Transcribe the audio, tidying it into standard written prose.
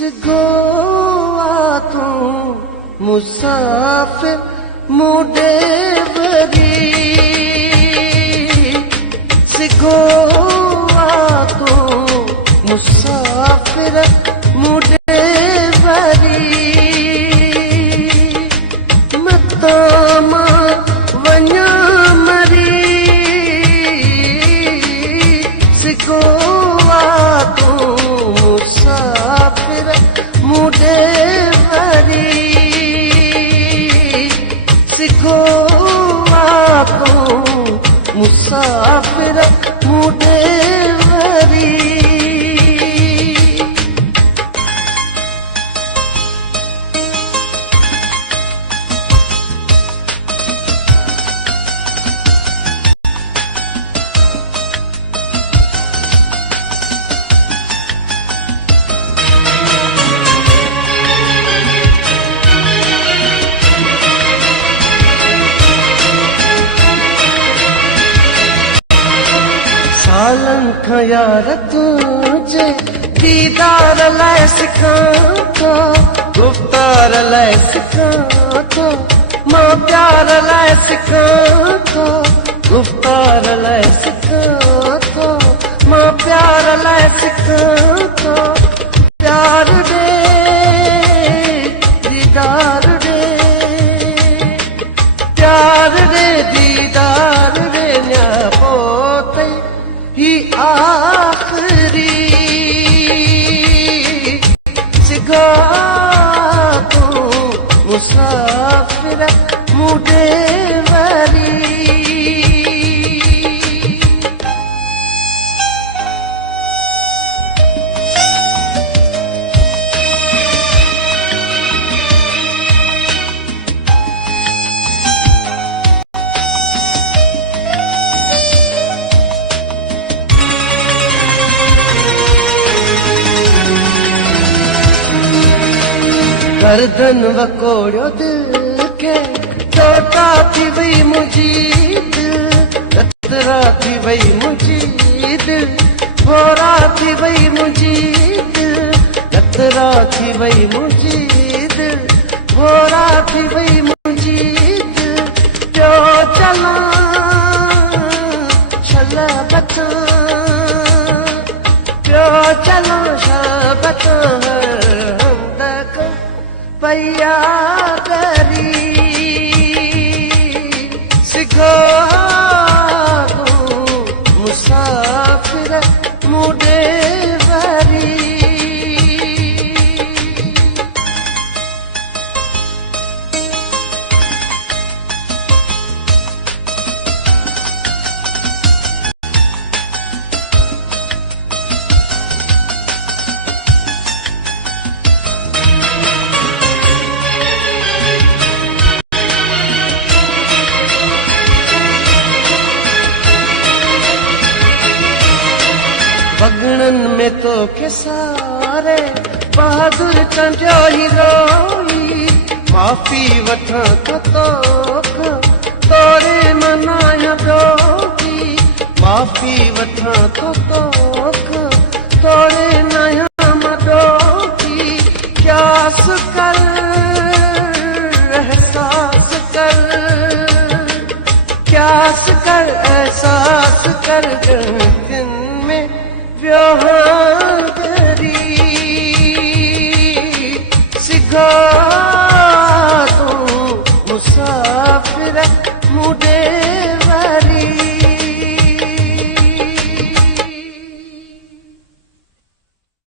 गोवा तू मुसाफिर मुडे बरी गोवा तू मुसाफिर मुडे बरी मतामा वञा मरी गोवा तू मुसाफिर मुडे बरी गोवा तू मुसाफिर मुडे बरी सालन खां यार तुझे दीदार लाइ सिखां थो गुफ्तार लाइ सिखां थो मां प्यार लाइ सिखां थो गुफ्तार लाइ सिखां थो मां प्यार लाइ सिखां थो प्यार दे दीदार दे प्यार दे दीदार दे न्या पोते ही आखिरी सिगा तू मुसाफिर मुडे बरी गर्दन वकोड़ियो दिल के चोटा थी वई मुझी दिल कतरा थी वई मुझी दिल भोरा थी वई मुझी दिल कतरा थी वई मुझी दिल भोरा थी वई मुझी दिल जो चला छला बता जो चला बता पैया करी सिखो तू मुसाफिर मुडे बरी बगड़न में तो के सारे बहादुर चंडियो ही रोई माफी वठा तो तोरे मनाया डोगी माफी वठा तो तोरे नया मडोगी क्यास कर एहसास कर क्यास कर एहसास कर दिन में व्योहारी सिखा तू मुसाफिर मुडे